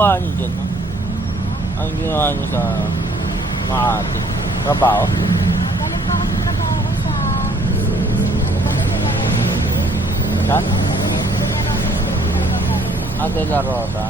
ginawa niyo dyan? No? Anong ginawa niyo sa Makati? Trabaho? Galing pa ako sa trabaho ko sa... Saan? De La Rosa.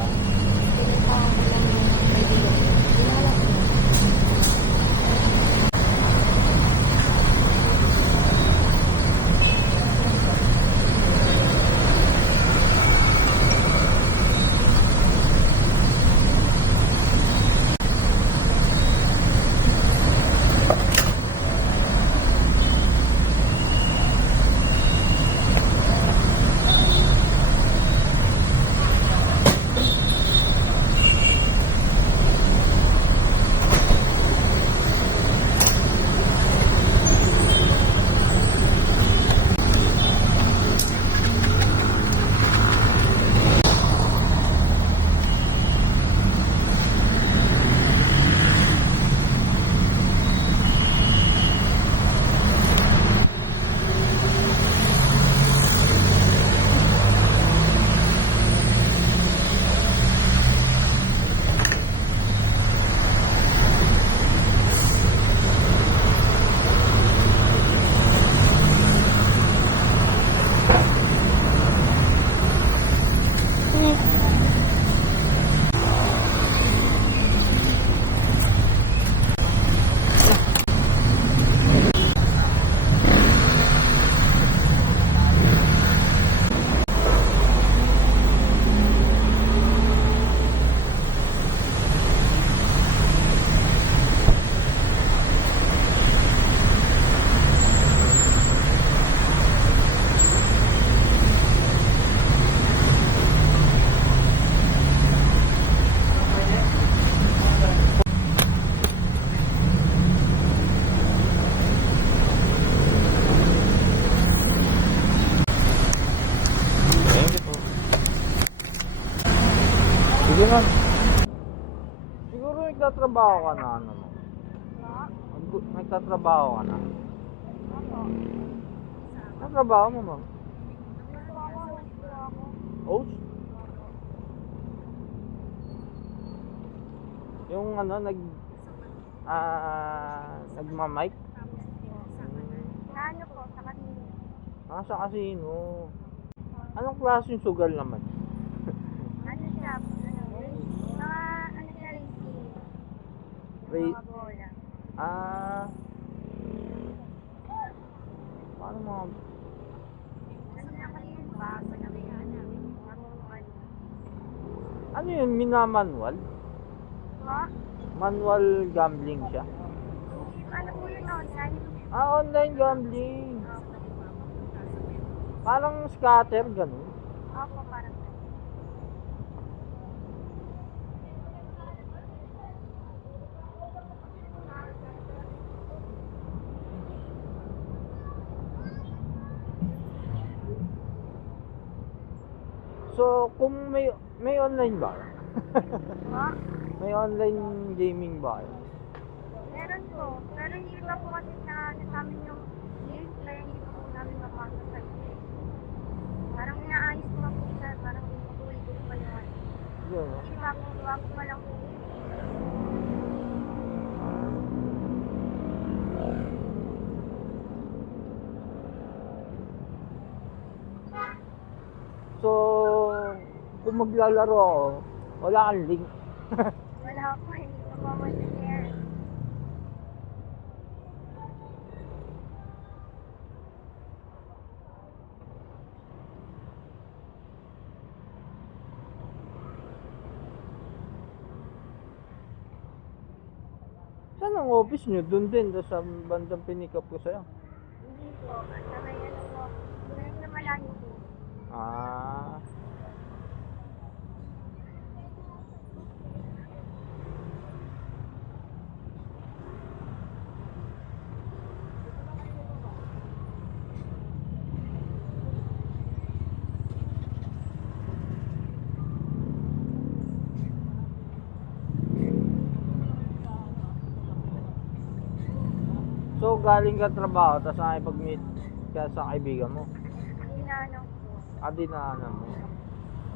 Sige nga. Siguro nagtatrabaho ka na ano mo. Nagtatrabaho ka na. Anong trabaho mo, ma'am? Host? Yung ano, nagmamic? Ano po, sa kanila. Sa casino. Anong klaseng sugal naman? Ano siya, mga ano siya racing. Mga bola. Paano mga... Ano na kayo yung bago na may manual. Ano yun? Minamanual? Ha? Manual gambling siya? Ano po yun online? Online gambling. Parang scatter, ganun. Ako parang. So, kung may online ba? Ha? May online gaming ba? Meron po. Pero hindi pa po kasi na sa amin yung link, kaya hindi pa po namin mapasok sa link. Parang inaayos ko po siya, parang ulit-ulit pa yun. Yun, no? Hindi pa po, gawa ko pa lang po. So, kung maglalaro ako, wala kang link. Wala po, hindi ko pa ma-share. Saan ang office nyo? Doon din, doon sa bandang pinikap ko sa'yo. Hindi po, sa may ano po, doon na malayo po. Ah. So, galing ka trabaho, tapos nakipag-meet ka sa kaibigan mo. Inaano po. Dinaanan mo.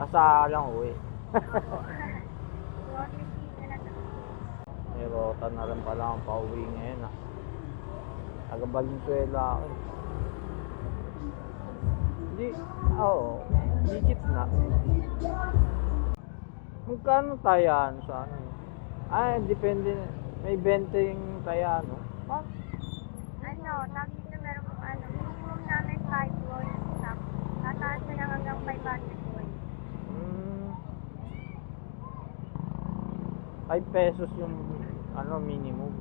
Asa lang uwi. Opo. 4:15 na lang. May rota na rin pala ang pauwi ngayon ah. Taga Valenzuela ako. Hindi, oo. Dikit na. Magkano tayan sa ano eh? Ay, depende. May 20 yung tayano. Ah, Ano, sabi dito meron kong ano, minimum namin 5 points. Tataas na lang hanggang 500 points. 5 pesos yung ano minimum.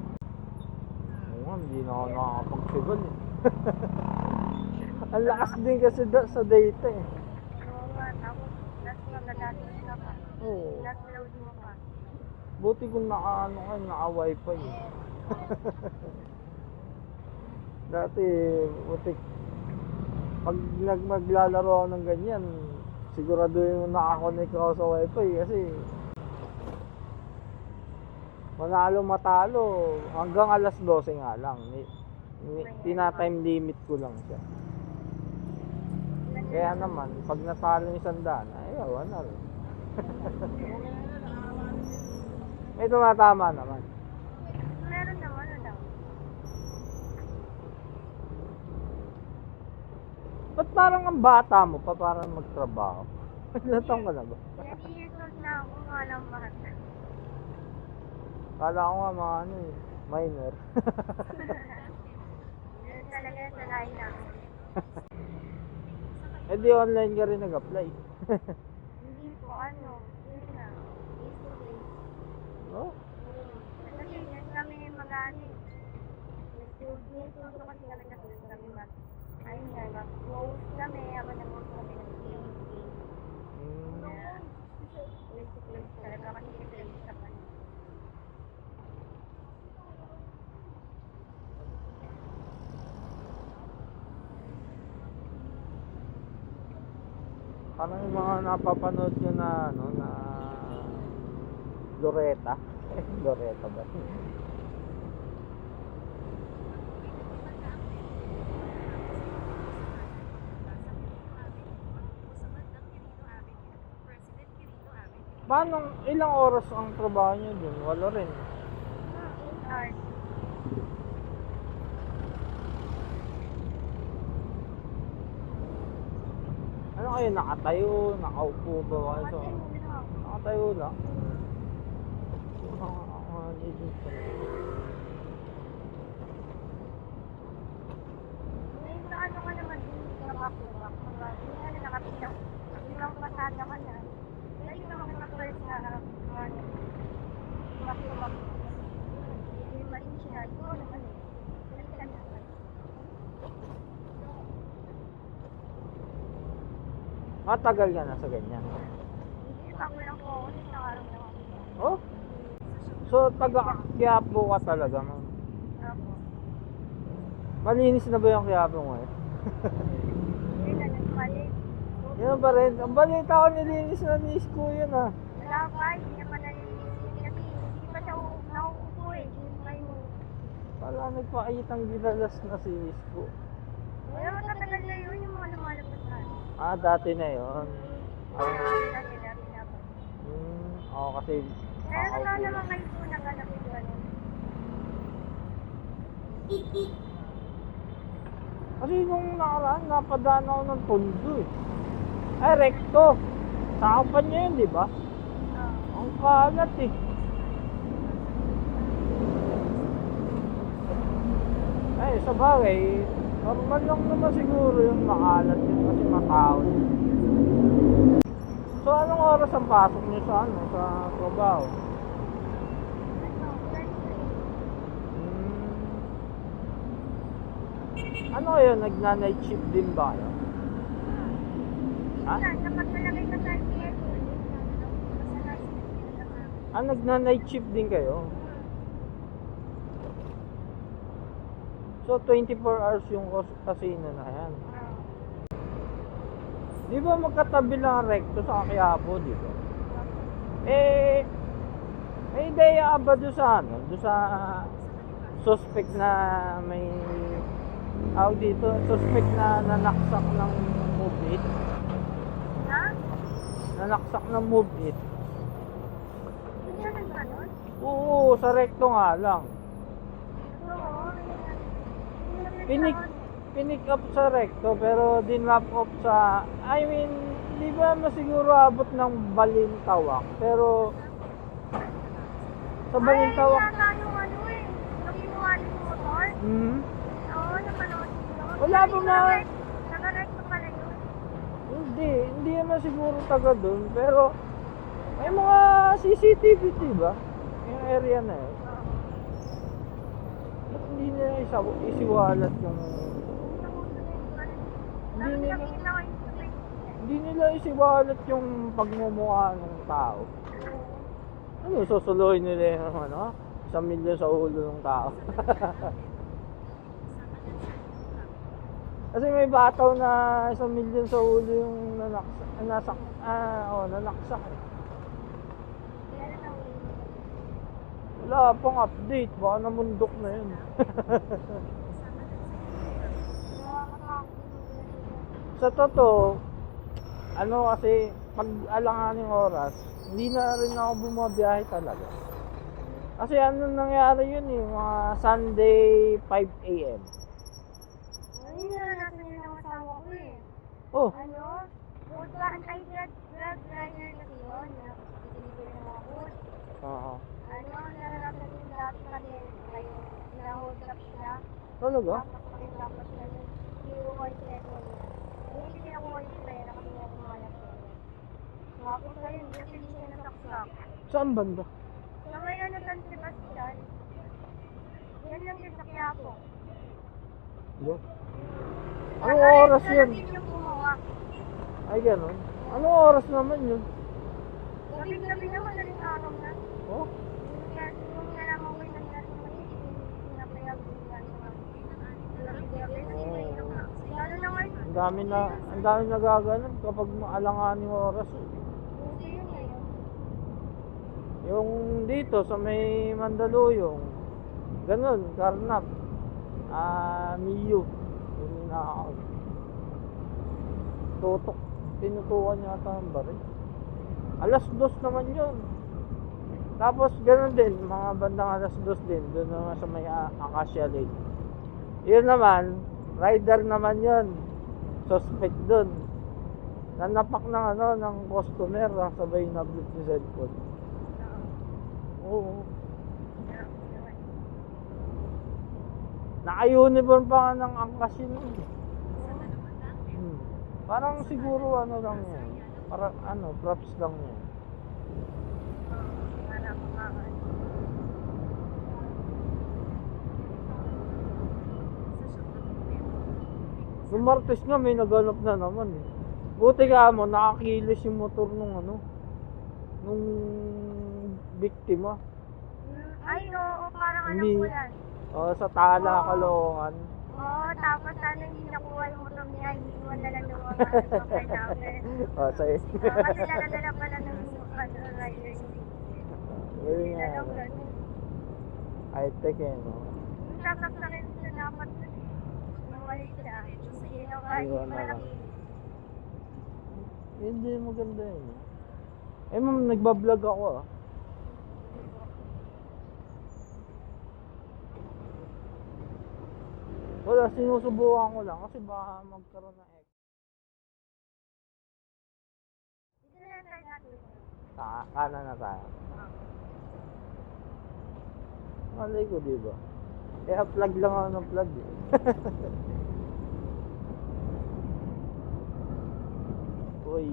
Oo, hindi na ako nakakapagsigal eh. Ang lakas din kasi sa data eh. Oo nga, tapos last mo nagdating ka pa. Oo. Last load mo pa. Buti kung naka-wifi eh. Dati, butik. Pag maglalaro ako ng ganyan, siguraduhin mo nakakonect ako sa wifi kasi manalo matalo hanggang alas 12 nga lang. Tina-time limit ko lang siya. Kaya naman, pag natalo yung 100, ayaw na rin. May tumatama naman. Meron naman, ano daw. Ba't parang ang bata mo pa parang magtrabaho? Ilan taong ka na ba? 20 years old na ako, walang bata. Kala ko nga mga ano eh, minor. Yun talaga sa lahi namin. Eh di online ka rin nag-apply. Hindi po, ano, yun na, face to face. No? Kasi yan kami mag-ano, nagtuturo kasi kami na kami ayun nga, mag-post kami, habang nag-post kami ng game. Face to face talaga kasi face sa kanya. Parang yung mga napapanood nyo na ano na Loretta. Loretta ba? Paano, ilang oras ang trabaho nyo dun? Wala rin. 8 hours. Ano kayo, nakatayo, nakaupo ba kayo? So, nakatayo lang. Sa ano ka naman, hindi ka makuha. Hindi ka na nakapilang. Hindi lang pasada ka na. Hindi ka makapag-first na ano. Makuha. Hindi pa rin siya. Ito naman eh. Hindi ka naman. Matagal ka na sa ganyan. Hindi pa ko lang po ako sa araw na ako. Oh? So, taga-Quiapo ka talaga, no? Ako. Malinis na ba yung Quiapo ngayon? Hindi na nagpalit. Yun pa rin. Ang balita ko nilinis na ni Isko yun ah. Wala pa. Hindi naman nalilinis. Kasi hindi pa siya nauupo eh. Hindi pa yung... Wala nagpakitang ginalas na si Isko. Wala matagal na yun yung mga lumalabas na. Ah, dati na yun. Dati na. Oo, kasi Pero nakaupo wala lang. naman kayo po naganap yung gano'n. Kasi nung nakaraan, napadaan ako ng tondo eh. Ay, recto. Sakapan niya yun, di ba? Ang kalat eh. Ay, sa bagay, normal lang naman siguro yung makalat yun kasi matao yun. So, anong oras ang pasok niyo sa ano, sa trabaho? Ano kayo, nagna-night shift din ba kayo? Ha? Kapag nalagay ka sa RPS, Ah, nagna-night shift din kayo? So, 24 hours yung casino na yan. Di ba magkatabi lang recto sa Quiapo, di ba? Eh, may ideya ka ba doon sa ano? Doon sa suspect na may dito, suspect na nanaksak ng Move It. Ha? Nanaksak ng Move It. Hindi Oo, sa recto nga lang. Oo. Pinick up sa recto pero dinrap off sa, I mean, di ba masiguro abot ng Balintawak, pero sa Ay, Balintawak, yata yung ano eh. Yung kinuha yung motor. hmm, Oo, napanood ko. wala pa Naka-rect ko pala yun. hindi naman siguro taga doon, pero may mga CCTV, di ba? Yung area na yun. Ba't hindi nila isiwalat yung, hindi nila, Nakita ko yung plate. hindi nila isiwalat yung pagmumukha ng tao. Ano, susuluhin nila yung ano, 1,000,000 sa ulo ng tao. Kasi may bataw na 1,000,000 sa ulo yung nanaksak. Wala pang update, baka namundok na yun. Sa totoo, ano kasi, pag alanganing oras, hindi na rin ako bumabiyahe talaga. Kasi ano nangyari yun eh, mga Sunday 5 AM. Ayun na natin yung asawa ko eh. Oh, Ano? Food van, ay grab driver kasi yun. Deliver ng mga food. oo. Ano, naranasan yung dati kasi kayo, na-hold up siya. Talaga? Tapos ganun, kinuha yung cellphone niya. Hindi pinakuha yung pera kasi nga kumalat ko. Tapos ayun, kasi di siya nasaksak. Saan banda? Sa may ano, San Sebastian, yan lang din sa Quiapo. Yo. Anong oras yun? Din yung gumawa. Ay, ganun. Anong oras naman yun? Gabi-gabi naman, daling araw na. Oh, Kung nalaman ko yung nangyari sa kanila, pinapayagan ko yung nangyari sa gabi-gabi. Lalo na ngayon. ang dami nagaganon kapag maalanganing oras. Buti yun ngayon. Yung dito sa may Mandaluyong, ganun, Karnap, Miyo, yung tutok, tinutukan yata ang baril. 2:00 naman yun. Tapos ganun din, mga bandang 2:00 din, doon naman sa may Acacia Lake. Yun naman, rider naman yun, suspect doon. Nanapak ng ng customer, sabay na blip ni cellphone. Oo. Naka-uniform pa nga ng angkas yun. Parang siguro ano lang yan. Para props lang yan. Nung Martes nga may naganap na naman eh. Buti ka mo, nakakilos yung motor nung biktima. Ay, oo, parang alam Hindi. ko yan. Sa Tala, Caloocan. Oo, tapos sana hindi nakuha yung motor niya, hindi ko dala ng mga kapay namin. Sa'yo. Kasi dala-dala pala ng rider yung Yun nga. alam ganun. High-tech eh, no? Yung sasaksakin siya dapat mawali siya. Hindi na kahit Iwan na lang. malaki. Hindi maganda yun. Ma'am, nagbablog ako ah. Wala, sinusubukan ko lang kasi baka magkaroon ng Dito na lang tayo natin. kanan na tayo. Malay ko, di ba? Plug lang ako ng plug eh. Uy,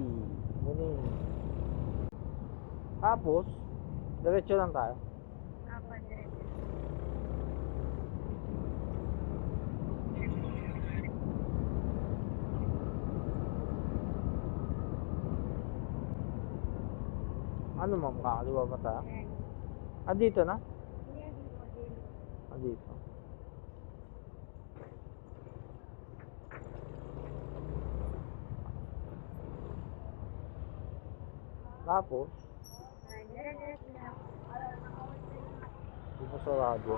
muning. Tapos, diretso lang tayo. Apan din. Ano ma'am, kakaliwa ba tayo? Dito na? Dito. Tapos, di pa sa radyo.